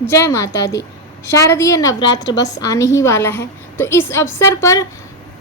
जय माता दी। शारदीय नवरात्र बस आने ही वाला है, तो इस अवसर पर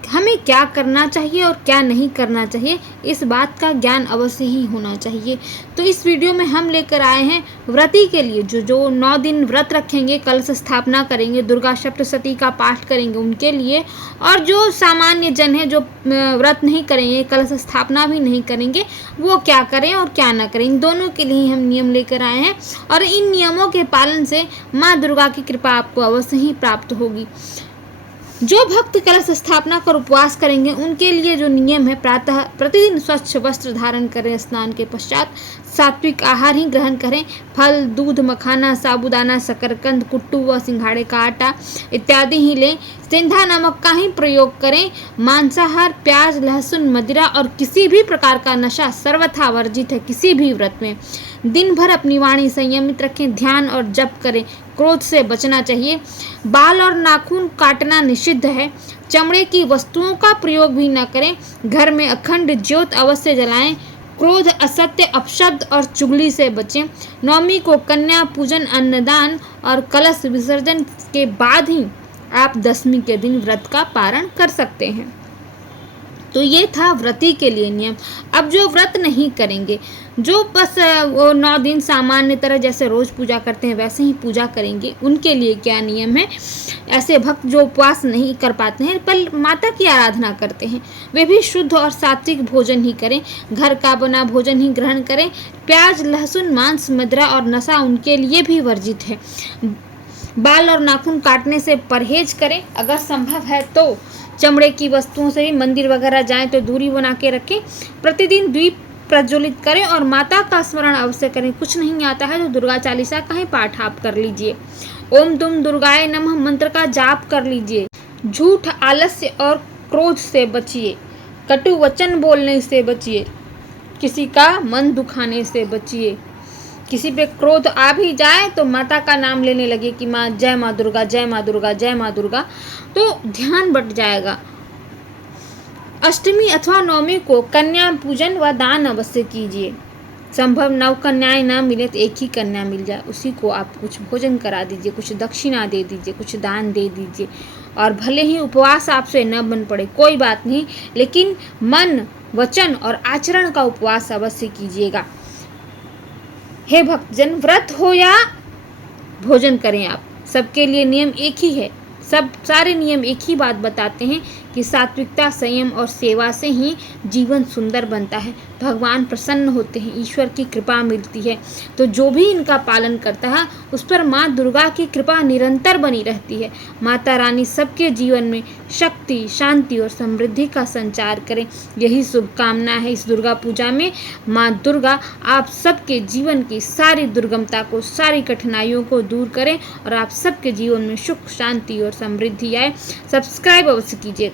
हमें क्या करना चाहिए और क्या नहीं करना चाहिए, इस बात का ज्ञान अवश्य ही होना चाहिए। तो इस वीडियो में हम लेकर आए हैं व्रती के लिए, जो 9 दिन व्रत रखेंगे, कलश स्थापना करेंगे, दुर्गा सप्तशती का पाठ करेंगे उनके लिए, और जो सामान्य जन है जो व्रत नहीं करेंगे, कलश स्थापना भी नहीं करेंगे, वो क्या करें और क्या ना करें, इन दोनों के लिए हम नियम लेकर आए हैं। और इन नियमों के पालन से माँ दुर्गा की कृपा आपको अवश्य ही प्राप्त होगी। जो भक्त कलश स्थापना कर उपवास करेंगे उनके लिए जो नियम है, प्रातः प्रतिदिन स्वच्छ वस्त्र धारण करें, स्नान के पश्चात सात्विक आहार ही ग्रहण करें, फल, दूध, मखाना, साबूदाना, शकरकंद, कुट्टू व सिंघाड़े का आटा इत्यादि ही लें। सेंधा नमक का ही प्रयोग करें। मांसाहार, प्याज, लहसुन, मदिरा और किसी भी प्रकार का नशा सर्वथा वर्जित है किसी भी व्रत में। दिन भर अपनी वाणी संयमित रखें, ध्यान और जप करें, क्रोध से बचना चाहिए। बाल और नाखून काटना निषिद्ध है। चमड़े की वस्तुओं का प्रयोग भी न करें। घर में अखंड ज्योत अवश्य जलाएं। क्रोध, असत्य, अपशब्द और चुगली से बचें। नवमी को कन्या पूजन, अन्नदान और कलश विसर्जन के बाद ही आप दशमी के दिन व्रत का पारण कर सकते हैं। तो ये था व्रती के लिए नियम। अब जो व्रत नहीं करेंगे, जो बस वो 9 दिन सामान्य तरह जैसे रोज पूजा करते हैं वैसे ही पूजा करेंगे, उनके लिए क्या नियम है। ऐसे भक्त जो उपवास नहीं कर पाते हैं पर माता की आराधना करते हैं, वे भी शुद्ध और सात्विक भोजन ही करें, घर का बना भोजन ही ग्रहण करें। प्याज, लहसुन, मांस, मदिरा और नशा उनके लिए भी वर्जित है। बाल और नाखून काटने से परहेज करें। अगर संभव है तो चमड़े की वस्तुओं से भी मंदिर वगैरह जाएं तो दूरी बना के रखें। प्रतिदिन दीप प्रज्वलित करें और माता का स्मरण अवश्य करें। कुछ नहीं आता है तो दुर्गा चालीसा का ही पाठ आप कर लीजिए। ओम दुम दुर्गाए नमः मंत्र का जाप कर लीजिए। झूठ, आलस्य और क्रोध से बचिए। कटु वचन बोलने से बचिए। किसी का मन दुखाने से बचिए। किसी पे क्रोध आ भी जाए तो माता का नाम लेने लगे कि माँ, जय माँ दुर्गा, जय माँ दुर्गा, जय माँ दुर्गा, तो ध्यान बट जाएगा। अष्टमी अथवा नवमी को कन्या पूजन व दान अवश्य कीजिए। संभव 9 कन्याएं ना मिले तो एक ही कन्या मिल जाए, उसी को आप कुछ भोजन करा दीजिए, कुछ दक्षिणा दे दीजिए, कुछ दान दे दीजिए। और भले ही उपवास आपसे न बन पड़े कोई बात नहीं, लेकिन मन, वचन और आचरण का उपवास अवश्य कीजिएगा। हे भक्तजन, व्रत हो या भोजन करें, आप सबके लिए नियम एक ही है। सब सारे नियम एक ही बात बताते हैं कि सात्विकता, संयम और सेवा से ही जीवन सुंदर बनता है, भगवान प्रसन्न होते हैं, ईश्वर की कृपा मिलती है। तो जो भी इनका पालन करता है उस पर माँ दुर्गा की कृपा निरंतर बनी रहती है। माता रानी सबके जीवन में शक्ति, शांति और समृद्धि का संचार करें, यही शुभकामना है इस दुर्गा पूजा में। माँ दुर्गा आप सबके जीवन की सारी दुर्गमता को, सारी कठिनाइयों को दूर करें और आप सबके जीवन में सुख, शांति और समृद्धि आए। सब्सक्राइब अवश्य कीजिएगा।